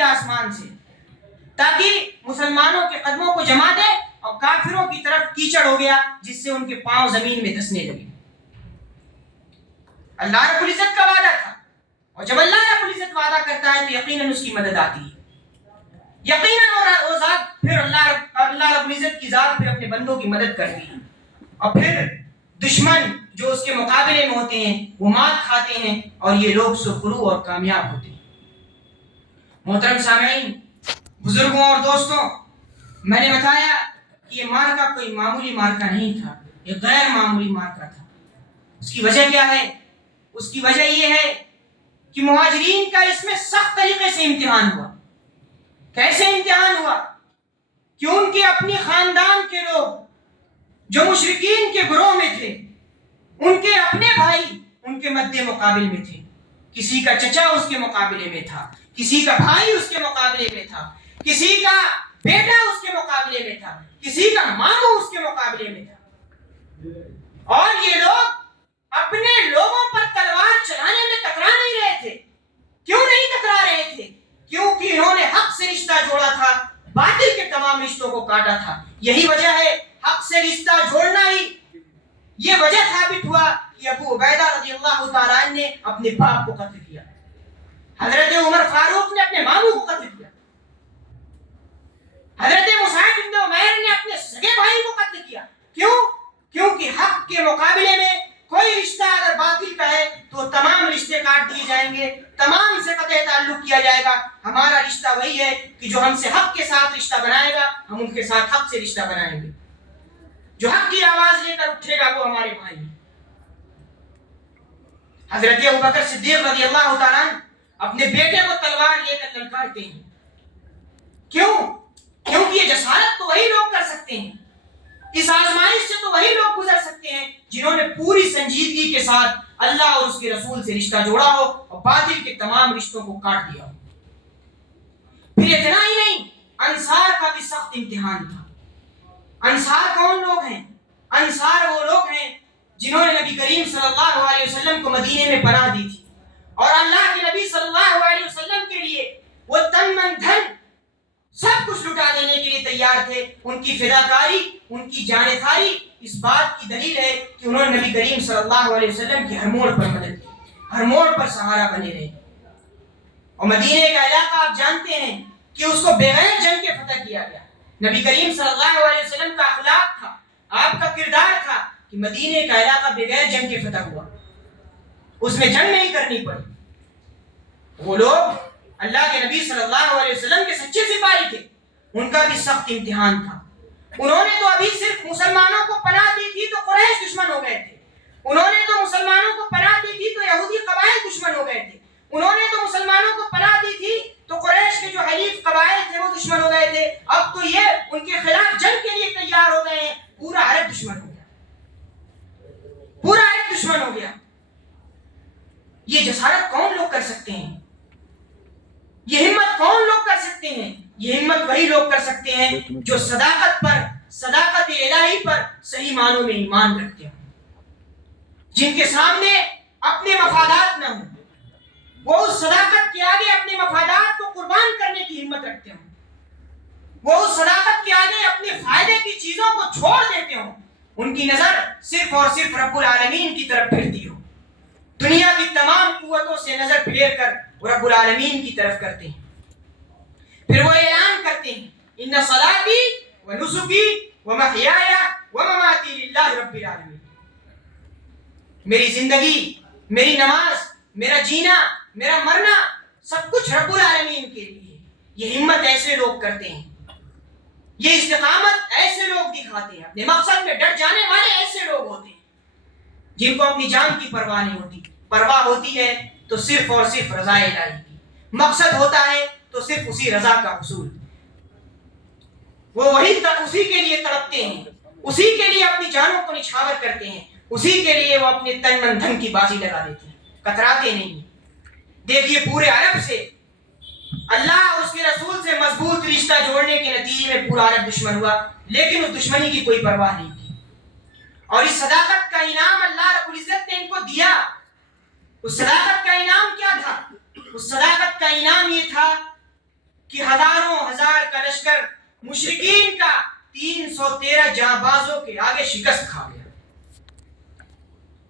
کیا آسمان سے تاکہ مسلمانوں کے قدموں کو جما دے، اور کافروں کی طرف کیچڑ ہو گیا جس سے ان کے پاؤں زمین میں دھسنے لگے۔ اللہ رب العزت کا وعدہ تھا، اور جب اللہ رب العزت وعدہ کرتا ہے تو یقیناً اس کی مدد آتی ہے، یقیناً وہ ذات پھر اللہ رب العزت کی ذات پھر اپنے بندوں کی مدد کرتی ہے، اور پھر دشمن جو اس کے مقابلے میں ہوتے ہیں وہ مات کھاتے ہیں، اور یہ لوگ سرخرو اور کامیاب ہوتے ہیں۔ محترم سامعین، بزرگوں اور دوستوں، میں نے بتایا کہ یہ مارکا کوئی معمولی مارکا نہیں تھا، یہ غیر معمولی مارکا تھا۔ اس کی وجہ کیا ہے؟ اس کی وجہ یہ ہے کہ مہاجرین کا اس میں سخت طریقے سے امتحان ہوا۔ کیسے امتحان ہوا؟ کہ ان کے اپنی خاندان کے لوگ جو مشرکین کے گروہ میں تھے، ان کے اپنے بھائی ان کے مد مقابل میں تھے۔ کسی کا چچا اس کے مقابلے میں تھا، کسی کا بھائی اس کے مقابلے میں تھا، کسی کا بیٹا اس کے مقابلے میں تھا، کسی کا ماموں اس کے مقابلے میں تھا، اور یہ لوگ اپنے لوگوں پر تلوار چلانے میں ٹکرا نہیں رہے تھے۔ کیوں نہیں ٹکرا رہے تھے؟ کیونکہ انہوں نے حق سے رشتہ جوڑا تھا، باطل کے تمام رشتوں کو کاٹا تھا۔ یہی وجہ ہے حق سے رشتہ جوڑنا ہی یہ وجہ ثابت ہوا کہ ابو عبیدہ رضی اللہ تعالیٰ عنہ نے اپنے باپ کو قتل کیا، حضرت عمر فاروق نے اپنے ماموں کو قتل کیا، حضرت مصعب بن عمیر نے اپنے سگے بھائی کو قتل کیا۔ کیوں؟ کیونکہ حق کے مقابلے میں کوئی رشتہ اگر باطل کا ہے تو تمام رشتے کاٹ دیے جائیں گے، تمام سے قطع تعلق کیا جائے گا۔ ہمارا رشتہ وہی ہے کہ جو ہم سے حق کے ساتھ رشتہ بنائے گا ہم ان کے ساتھ حق سے رشتہ بنائیں گے، جو حق کی آواز لے کر اٹھے گا وہ ہمارے بھائی ہیں۔ حضرت ابوبکر صدیق رضی اللہ تعالیٰ اپنے بیٹے کو تلوار لے کر للکارتے ہیں۔ کیوں؟ کیونکہ یہ جسارت تو وہی لوگ کر سکتے ہیں، اس آزمائش سے تو وہی لوگ گزر سکتے ہیں جنہوں نے پوری سنجیدگی کے ساتھ اللہ اور اس کے رسول سے رشتہ جوڑا ہو اور باطل کے تمام رشتوں کو کاٹ دیا ہو۔ پھر اتنا ہی نہیں، انصار کا بھی سخت امتحان تھا۔ انصار کون لوگ ہیں؟ انصار وہ لوگ ہیں جنہوں نے نبی کریم صلی اللہ علیہ وسلم کو مدینے میں پناہ دی تھی، اور اللہ کے نبی صلی اللہ علیہ وسلم کے لیے وہ تن من دھن سب کچھ لٹا دینے کے لیے تیار تھے۔ ان کی فداکاری، ان کی جانثاری اس بات کی دلیل ہے کہ انہوں نے نبی کریم صلی اللہ علیہ وسلم کی ہر موڑ پر مدد کی، ہر موڑ پر سہارا بنے رہے۔ اور مدینے کا علاقہ آپ جانتے ہیں کہ اس کو بغیر جنگ کے فتح کیا گیا۔ نبی کریم صلی اللہ علیہ وسلم کا اخلاق تھا، آپ کا کردار تھا کہ مدینے کا علاقہ بغیر جنگ کے فتح ہوا، اس میں جنگ نہیں کرنی پڑی۔ وہ لوگ اللہ کے نبی صلی اللہ علیہ وسلم کے سچے سپاہی تھے، ان کا بھی سخت امتحان تھا۔ انہوں نے تو ابھی صرف مسلمانوں کو پناہ دی تھی تو قریش دشمن ہو گئے تھے، انہوں نے تو مسلمانوں کو پناہ دی تھی تو یہودی قبائل دشمن ہو گئے تھے، انہوں نے تو مسلمانوں کو پناہ دی تھی تو قریش کے جو حلیف قبائل تھے وہ دشمن ہو گئے تھے۔ اب تو یہ ان کے خلاف جنگ کے لیے تیار ہو گئے ہیں، پورا عرب دشمن ہو گیا، پورا عرب دشمن ہو گیا۔ یہ جسارت کون لوگ کر سکتے ہیں؟ یہ ہمت کون لوگ کر سکتے ہیں؟ یہ ہمت وہی لوگ کر سکتے ہیں جو صداقت پر، صداقت الہی پر صحیح معنوں میں ایمان رکھتے ہیں، جن کے سامنے اپنے مفادات نہ ہوں، وہ اس صداقت کے آگے اپنے مفادات کو قربان کرنے کی ہمت رکھتے ہوں، وہ اس صداقت کے آگے اپنے فائدے کی چیزوں کو چھوڑ دیتے ہوں، ان کی نظر صرف اور صرف رب العالمین کی طرف پھرتی ہو، دنیا کی تمام قوتوں سے نظر پھیر کر رب العالمین کی طرف کرتے ہیں۔ پھر وہ اعلان کرتے ہیں ان صلاتی و نسکی و محیای و مماتی للہ رب العالمین، میری زندگی، میری نماز، میرا جینا، میرا مرنا سب کچھ رب العالمین کے لیے۔ یہ ہمت ایسے لوگ کرتے ہیں، یہ استقامت ایسے لوگ دکھاتے ہیں، اپنے مقصد میں ڈٹ جانے والے ایسے لوگ ہوتے ہیں جن کو اپنی جان کی پرواہ نہیں ہوتی، پرواہ ہوتی ہے تو صرف اور صرف رضا الہی کی، مقصد ہوتا ہے تو صرف اسی رضا کا حصول، وہ وہی اسی کے لیے تڑپتے ہیں، اسی کے لیے اپنی جانوں کو نچھاور کرتے ہیں، اسی کے لیے وہ اپنے تن من دھن کی بازی لگا دیتے ہیں، کتراتے نہیں ہیں۔ دیکھیے پورے عرب سے اللہ اور اس کے رسول سے مضبوط رشتہ جوڑنے کے نتیجے میں پورا عرب دشمن ہوا، لیکن اس دشمنی کی کوئی پرواہ نہیں کی، اور اس صداقت کا انعام اللہ رب العزت نے ان کو دیا۔ اس صداقت کا انعام کیا تھا؟ اس صداقت کا انعام یہ تھا کہ ہزاروں ہزار کا لشکر مشرکین کا 313 جانبازوں کے آگے شکست کھا گیا.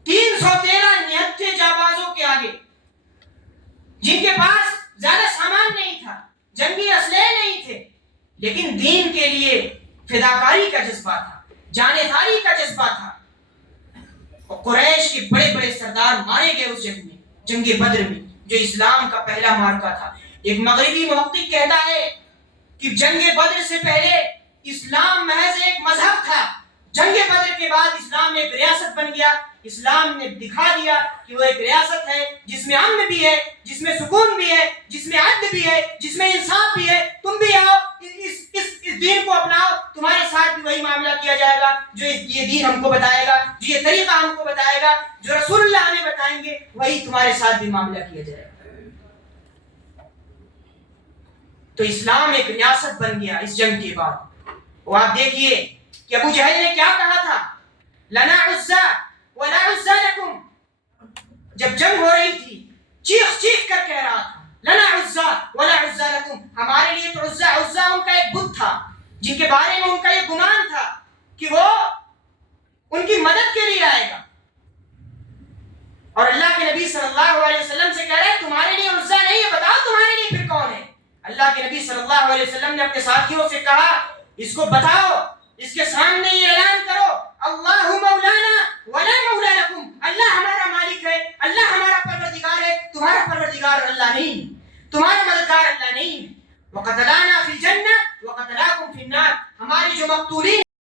313 نہتھے جانبازوں کے آگے، جن کے پاس زیادہ سامان نہیں تھا، جنگی اسلحے نہیں تھے، لیکن دین کے لیے فداکاری کا جذبہ تھا، جانے داری کا جذبہ تھا. اور قریش کے بڑے بڑے سردار مارے گئے اس جنگ میں، جنگ بدر میں، جو اسلام کا پہلا معرکہ تھا. ایک مغربی محقق کہتا ہے کہ جنگ بدر سے پہلے اسلام محض ایک مذہب تھا، جنگ بدر کے بعد اسلام ایک ریاست بن گیا. اسلام نے دکھا دیا کہ وہ ایک ریاست ہے جس میں امن بھی ہے، جس میں سکون بھی ہے، جس میں عدل بھی ہے، جس میں انصاف بھی ہے. تم بھی آؤ، اس دین کو اپناؤ، تمہارے ساتھ بھی وہی معاملہ کیا جائے گا جو یہ دین ہم کو بتائے گا، جو یہ طریقہ ہم کو بتائے گا، جو رسول اللہ ہمیں بتائیں گے، وہی تمہارے ساتھ بھی معاملہ کیا جائے گا. تو اسلام ایک ریاست بن گیا اس جنگ کے بعد. وہ آپ دیکھیے کہ ابو جہل نے کیا کہا تھا، لنا عزا ولا عزا لکم. جب جنگ ہو رہی تھی چیخ چیخ کر کہہ رہا تھا، لنا عزا ولا عزا لکم، ہمارے لیے تو عزا. عزا ان کا ایک بت تھا جن کے بارے میں ان کا یہ گمان تھا کہ وہ ان کی مدد کے لیے آئے گا. اور اللہ کے نبی صلی اللہ علیہ وسلم سے کہہ رہے ہیں تمہارے لیے عزا نہیں ہے، بتاؤ تمہارے لیے پھر کون ہے. اللہ کے نبی صلی اللہ علیہ وسلم نے اپنے ساتھیوں سے کہا، اس کو بتاؤ، اس کے سامنے یہ اعلان کرو، اللہ مولانا ولا مولا لکم، اللہ ہمارا مالک ہے، اللہ ہمارا پروردگار ہے، تمہارا پروردگار اللہ نہیں، تمہارا مددگار اللہ نہیں. وقتلانا فی الجنہ وقتلاکم فی النار، ہماری جو مقتولین